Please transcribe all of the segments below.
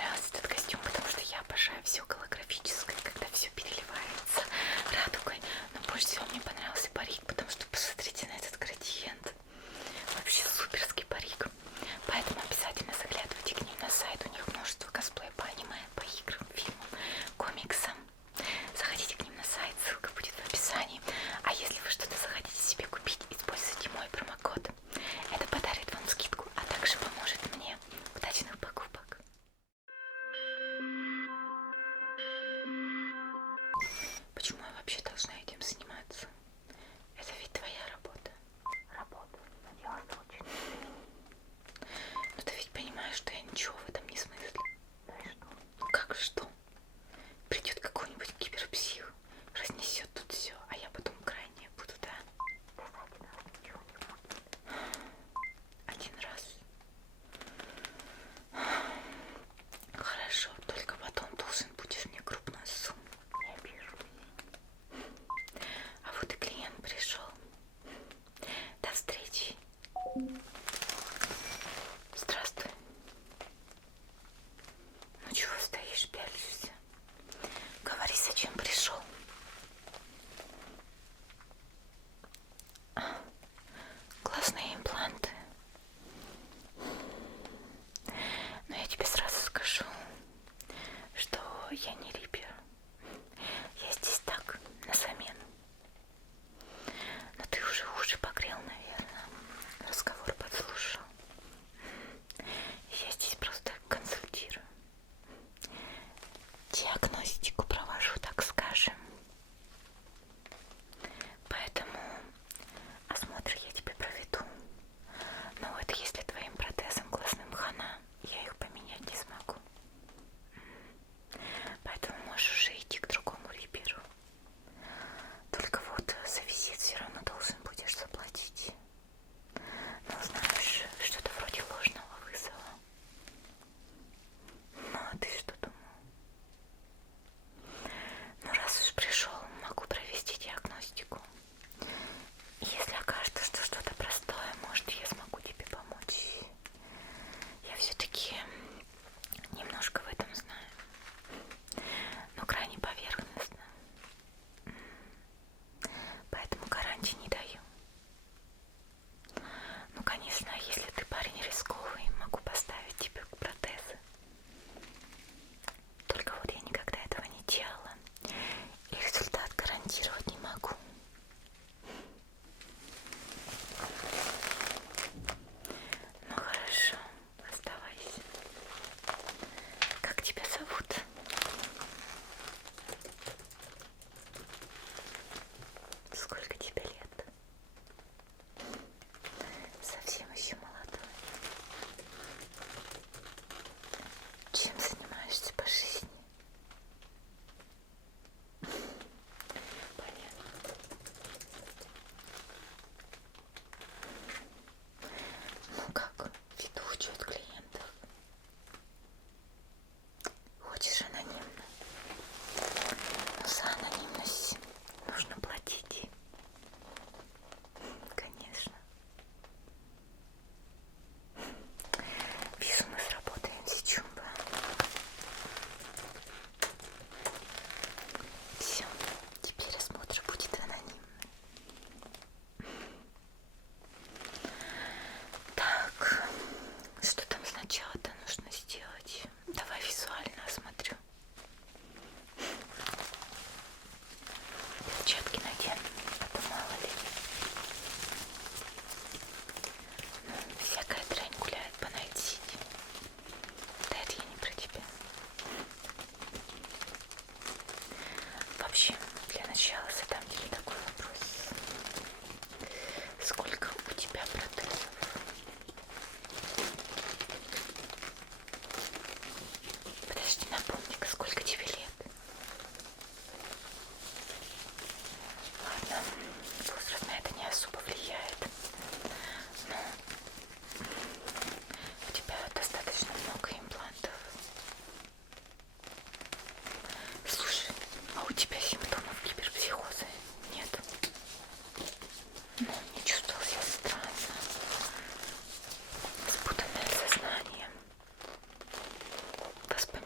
понравился этот костюм, потому что я обожаю все голографическое, когда все переливается радугой. Но больше всего мне понравился парик, потому что посмотрите на этот градиент. Вообще суперский парик. Поэтому обязательно заглядывайте к ним на сайт. У них множество косплея по аниме, по играм, фильмам, комиксам. Заходите к ним на сайт, ссылка будет в описании. А если вы что-то захотите себе купить, используйте мой промокод. Это подарит вам скидку, а также поможет мне. Удачных покупок! Почему я вообще должна этим заниматься? Это ведь твоя работа. Работа. Надела очень. Но ты ведь понимаешь, что я ничего в этом не смыслю. Ну и что? Ну как что? Придет какой-нибудь киберпсих, разнесет тут все, а я потом крайняя буду, да? Да один раз ничего не будет. Один раз. Хорошо, только потом должен будешь мне крупную сумму. Не обижусь. А вот и клиент пришел. До встречи. Здравствуй. Ну чего стоишь, пялишься? Говори, зачем пришел? Классные импланты. Но я тебе сразу скажу, что я не рипер. Я здесь так, на замену. Но ты уже уши погрел, наверное. Разговор подслушал. Я здесь просто консультирую. Диагностику провожу, так скажем. Поэтому осмотр я тебе проведу. Но вот если твоим протезом глазным хана, я их поменять не смогу. Поэтому можешь уже идти к другому риперу. Только вот за визит все равно должен будешь заплатить. Ну, знаешь, что-то вроде ложного вызова. Ну, а ты что думал? Ну, раз уж пришел, могу провести диагностику. Если окажется, что что-то простое, может, я смогу тебе помочь. Я все-таки немножко в этом знаю, но крайне поверхностно. Поэтому гарантии не даю. Ну, конечно, если ты парень рисковый, могу поставить тебе протезы. Только вот я никогда этого не делала, и результат гарантировать не могу. Ну хорошо, оставайся. Как тебя зовут? Сколько тебе лет? Совсем еще молодой. Чем занимаешься по жизни? Понятно. Ну как, веду учет клиентов. Хочешь анонимно? Но за анонимность нужно платить. Конечно. Вижу, мы сработаем с чумба. Все, теперь осмотр будет анонимный. Так, что там сначала-то нужно сделать? Давай визуально осмотрю. Перчатки надену, а то мало ли. Ну, всякая дрянь гуляет по найт-сити. Да это я не про тебя. Вообще, для начала задам тебе такой вопрос. Сколько у тебя протезов? Подожди, напомни-ка, сколько тебе лет? Ладно, возраст на это не особо влияет. Но у тебя достаточно много имплантов. Слушай, а у тебя симптомов гиперпсихоза нет? Ну, не чувствовал себя странно. Спутанное сознание. Воспоминания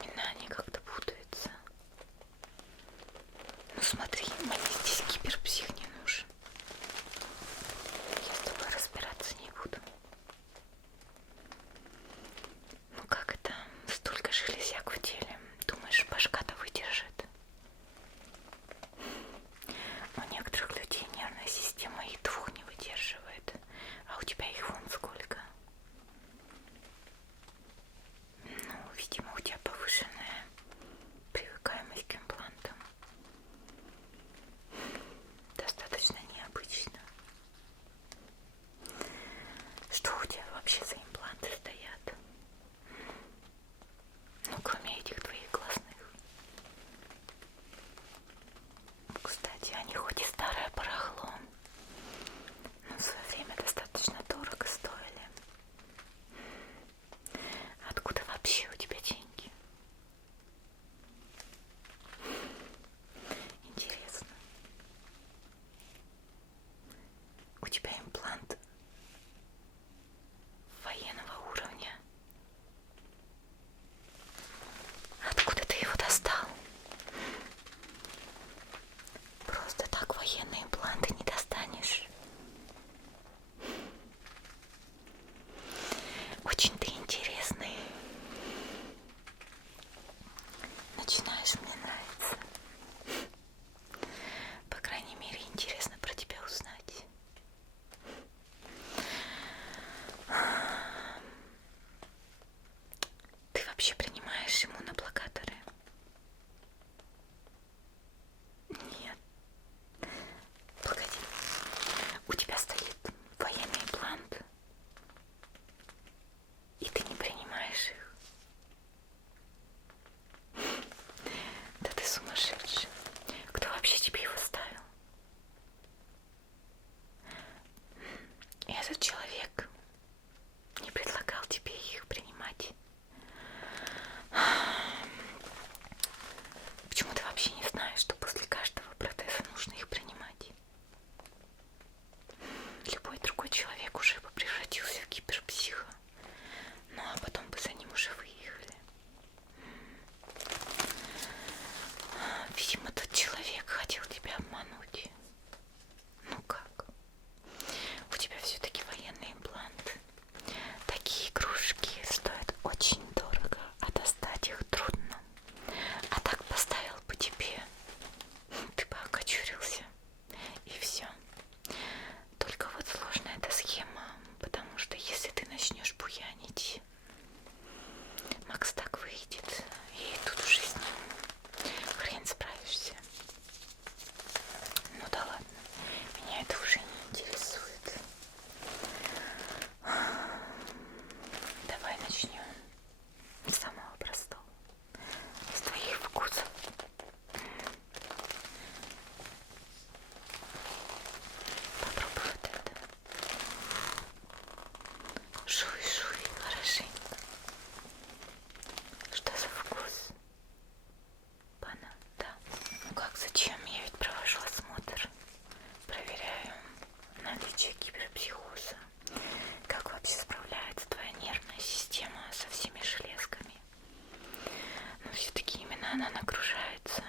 она нагружается.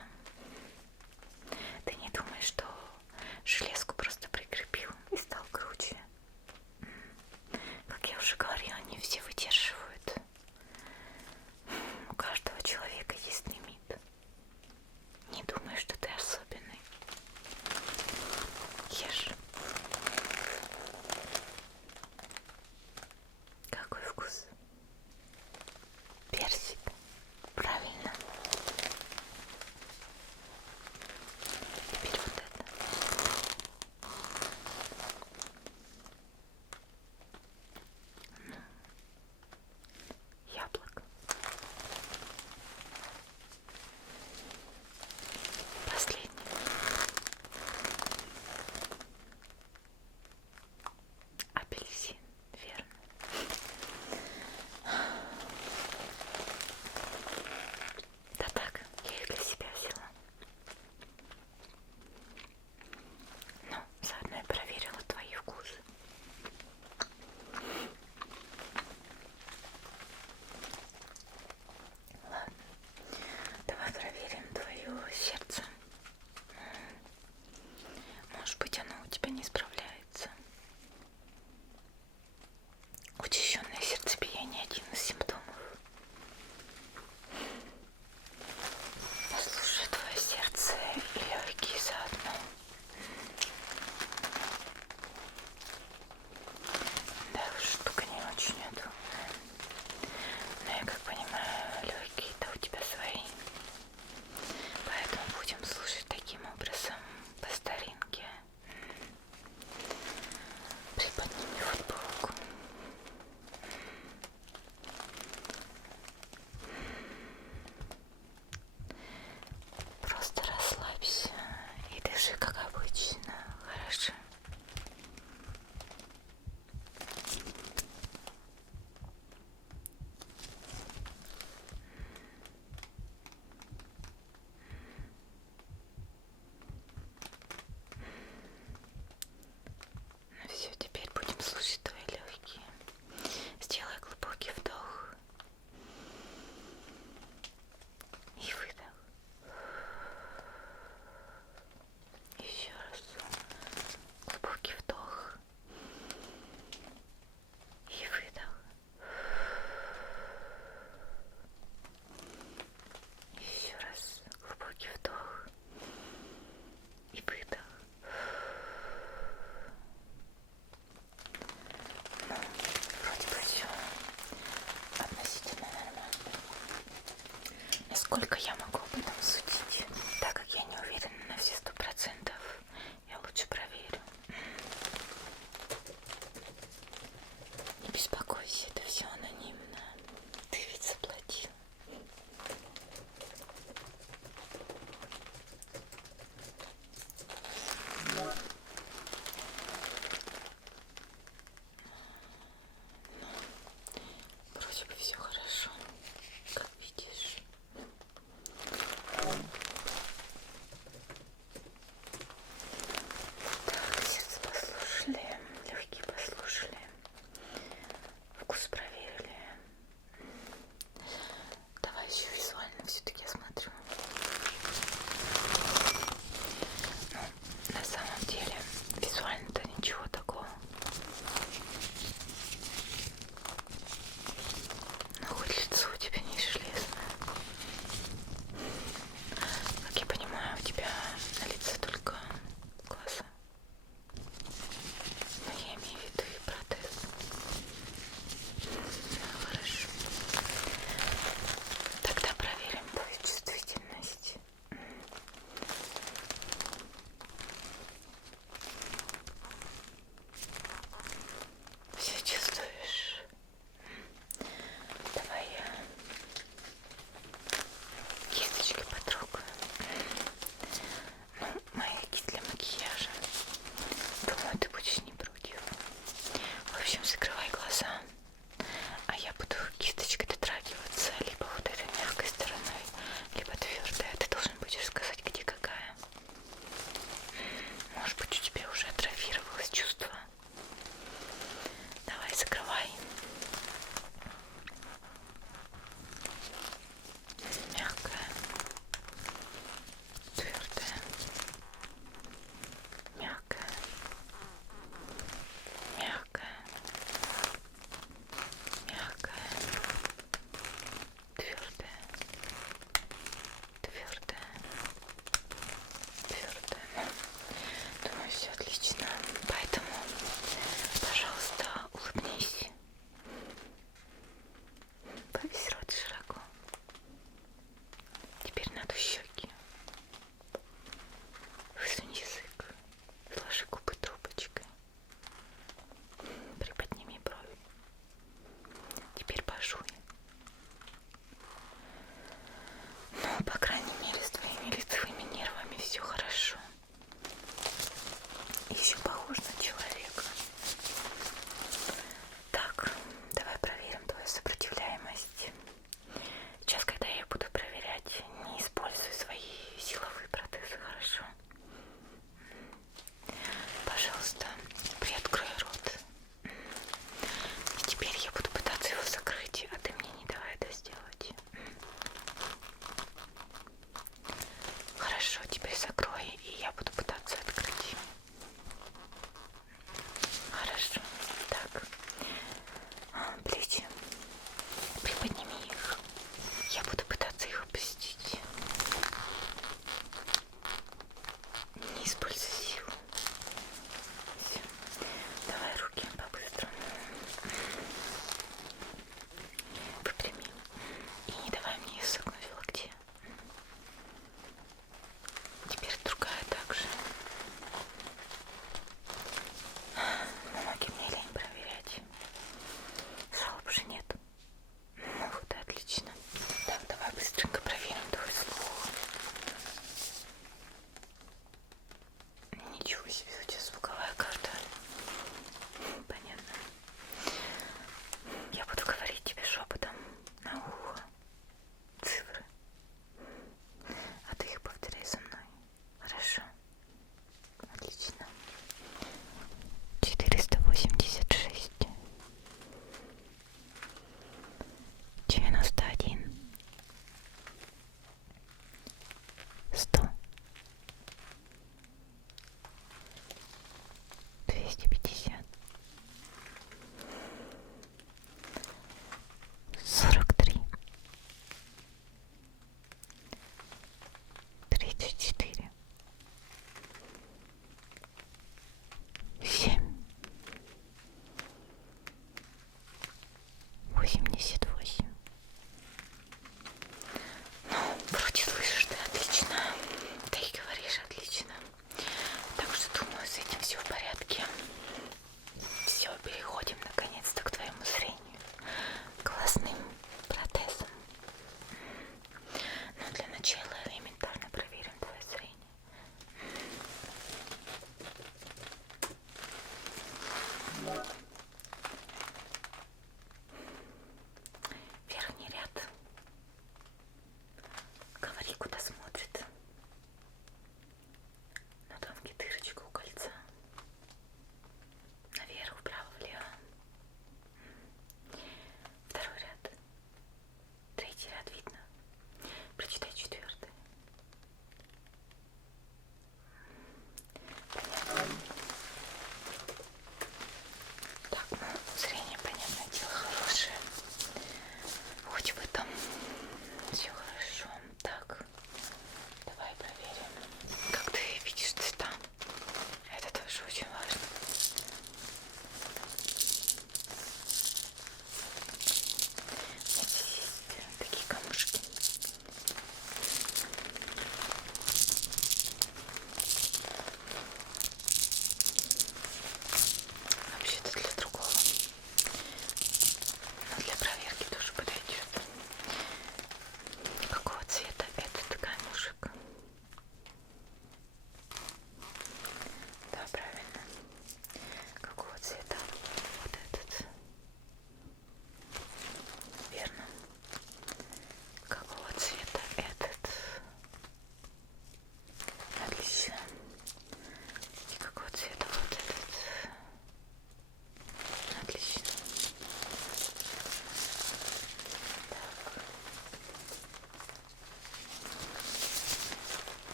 Ты не думаешь, что железку просто прикрепил и стал круче? Как я уже говорила, не все выдерживают. У каждого человека есть лимит. Не думай, что ты особенный. Ешь. Какой вкус? Персик. Правильно.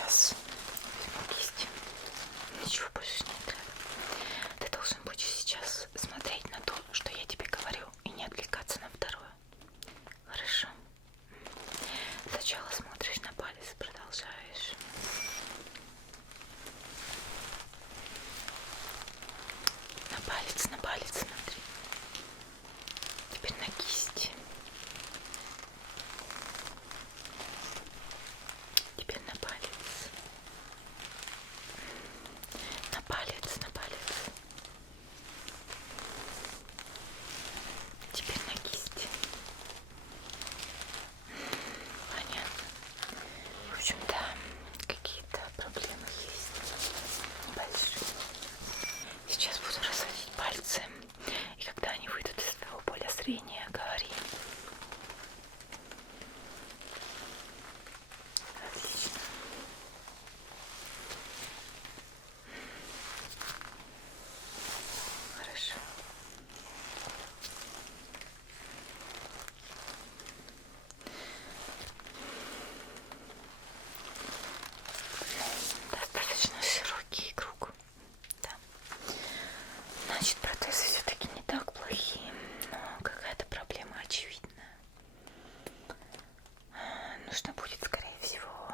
сейчас возьму кисть. Ничего больше не надо. Ты должен будешь сейчас смотреть на то, что я тебе говорю, и не отвлекаться на второе. Хорошо? Сначала смотришь на палец, продолжаешь. На палец смотри. Теперь на кисть. Теперь на палец. На палец, на палец. Теперь на кисть. Понятно. В общем-то, какие-то проблемы есть небольшие. Сейчас буду разводить пальцы. И когда они выйдут из твоего поля зрения, говори. Отлично. Хорошо. Достаточно широкий круг. Да. Значит, протезы все-таки не так плохие, но какая-то проблема очевидная. Нужно будет, скорее всего,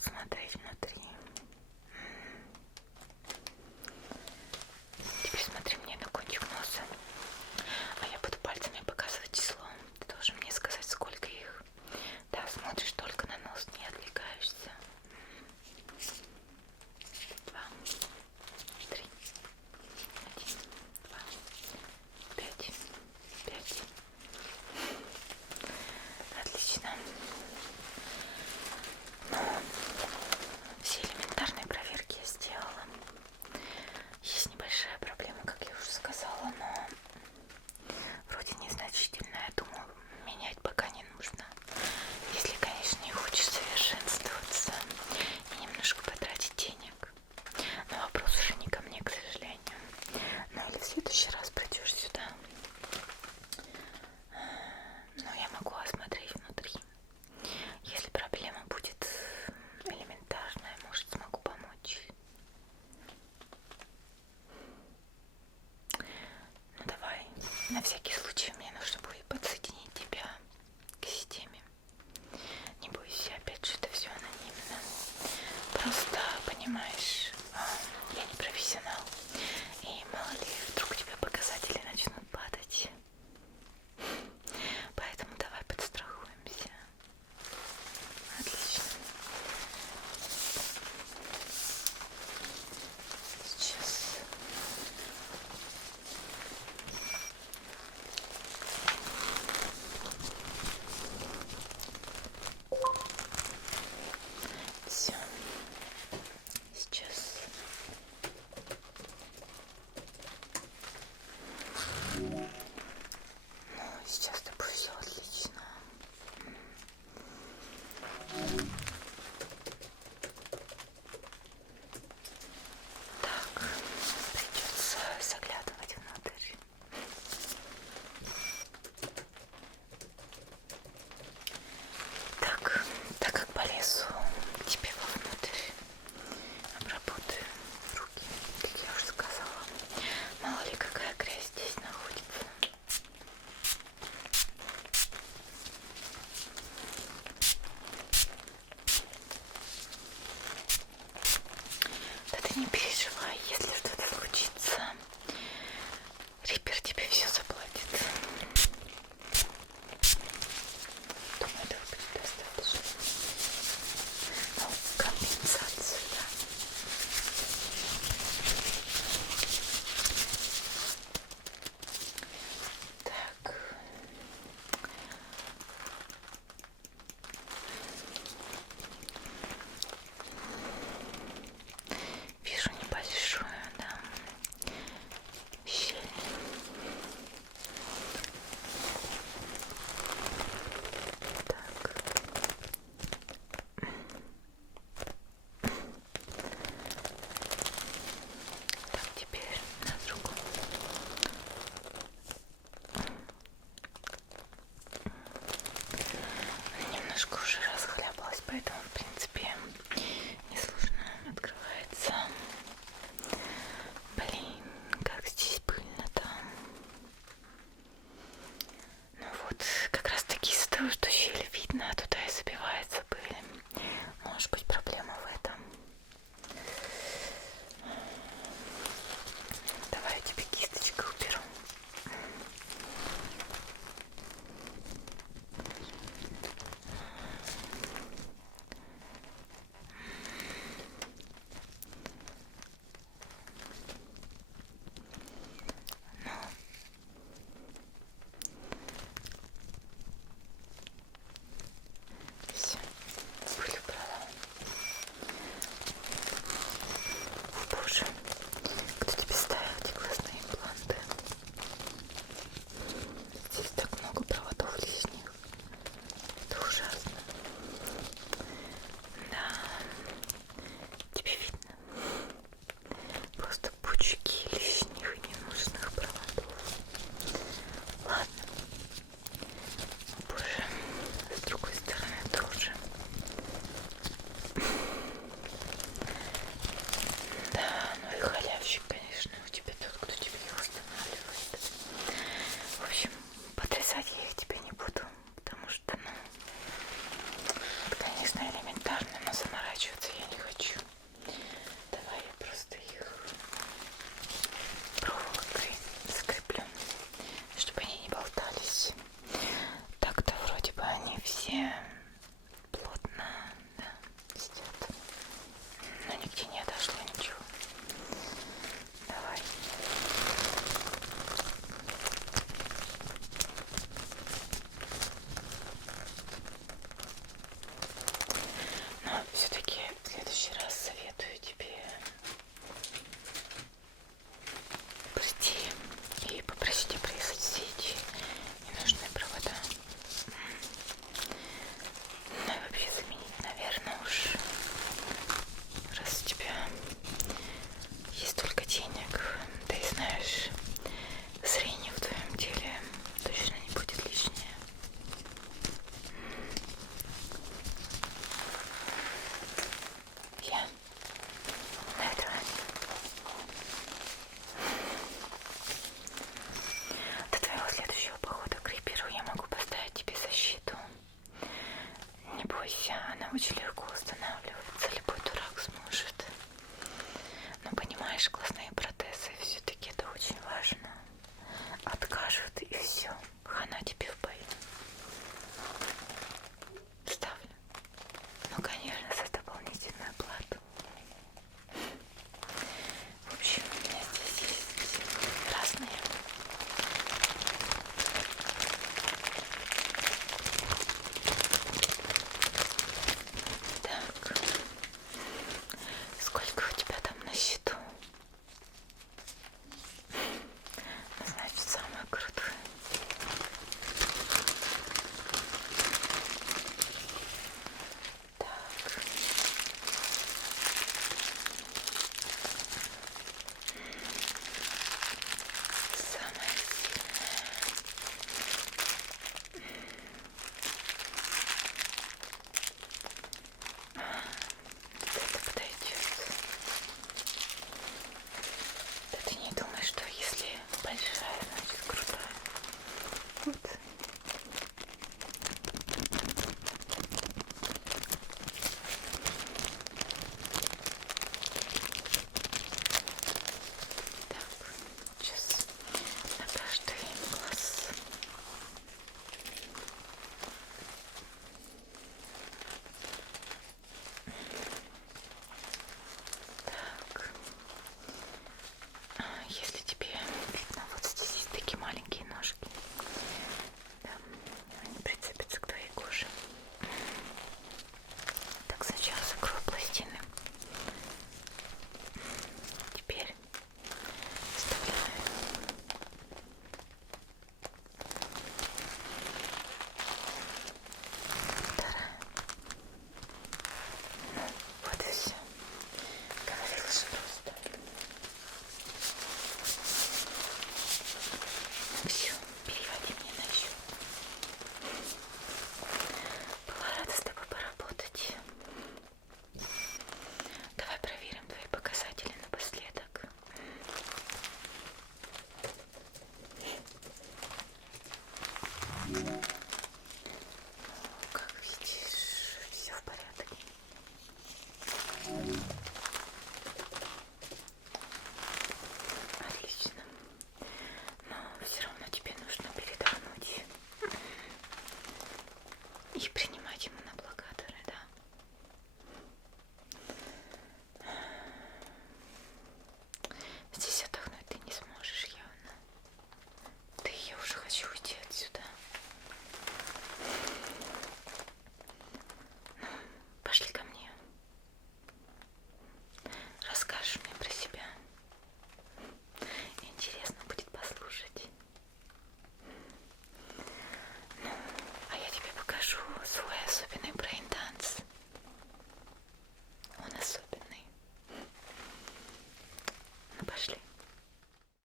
смотреть внутри. Теперь смотри мне на кончик носа, а я буду пальцами показывать число. Ты должен мне сказать, сколько их. Да, смотришь только на нос, не отвлекаешься. 2, 3, 1, 2, 5, 5. Отлично. Ну, все элементарные проверки я сделала. Есть небольшая проблема, как я уже сказала, но вроде незначительная. Думаю, менять пока не нужно. Если, конечно, не хочешь совершенствоваться и немножко потратить денег. Но вопрос уже не ко мне, к сожалению. Ну или в следующий раз придешь сюда. Но я могу осмотреть внутри. Если проблема будет элементарная, может, смогу помочь. Ну давай, на всякий случай мне нужно будет подсоединить тебя к системе. Не бойся, опять же, это все анонимно. Просто, понимаешь, я не профессионал. И мало ли, вдруг у тебя показатели начнут падать. Поэтому давай подстрахуемся. Отлично. Сейчас. Все. Сейчас. Ну, сейчас с тобой все отлично. Так, придется заглядывать внутрь. Так как полезу к тебе вовнутрь, обработаю руки, как я уже сказала. Мало ли какая грязь здесь находится. Да ты не переживай, если что-то случится, Риппер тебе все заплатит. Думаю, этого будет достаточно. Ну, компенсацию, да. Так. Вижу небольшую, да, щель. Так. Так, теперь на другую. Немножко уже расхлябалась, поэтому, в принципе, конечно, элементарно, но заморачиваться я не хочу. Давай я просто их проволокой закреплю, чтобы они не болтались. Так-то вроде бы они все плотно, да, сидят, но нигде не отошло ничего. Давай. Но все-таки в следующий раз советую тебе прийти и попросить обрезать все эти ненужные провода. Ну и вообще заменить, наверное, уж раз у тебя есть столько денег, ты знаешь, зрение в твоем теле точно не будет лишнее. Я на этого. До твоего следующего похода к риперу я могу поставить тебе защиту. Не бойся, она очень легко устанавливается, любой дурак сможет. Но понимаешь, глазные протезы все-таки это очень важно. Откажут и все, хана тебе в бою. Ставлю. Ну, конечно, за дополнительную плату. В общем, у меня здесь есть разные. Так, сколько у тебя там на счету? Значит, самое крутое. Так. Самое сильное. Это подойдет. Да ты не думаешь, что если большая, значит крутая. Вот. Так, сейчас на каждый глаз. Так, если тебе видно, вот здесь есть такие маленькие ножки, да, они прицепятся к твоей коже. Так, сначала закрою пластины. Теперь вставляю. Вторая. Ну, вот и все. Говорила же просто. Все, переводи мне на счет. Была рада с тобой поработать. Давай проверим твои показатели напоследок. Как видишь, все в порядке.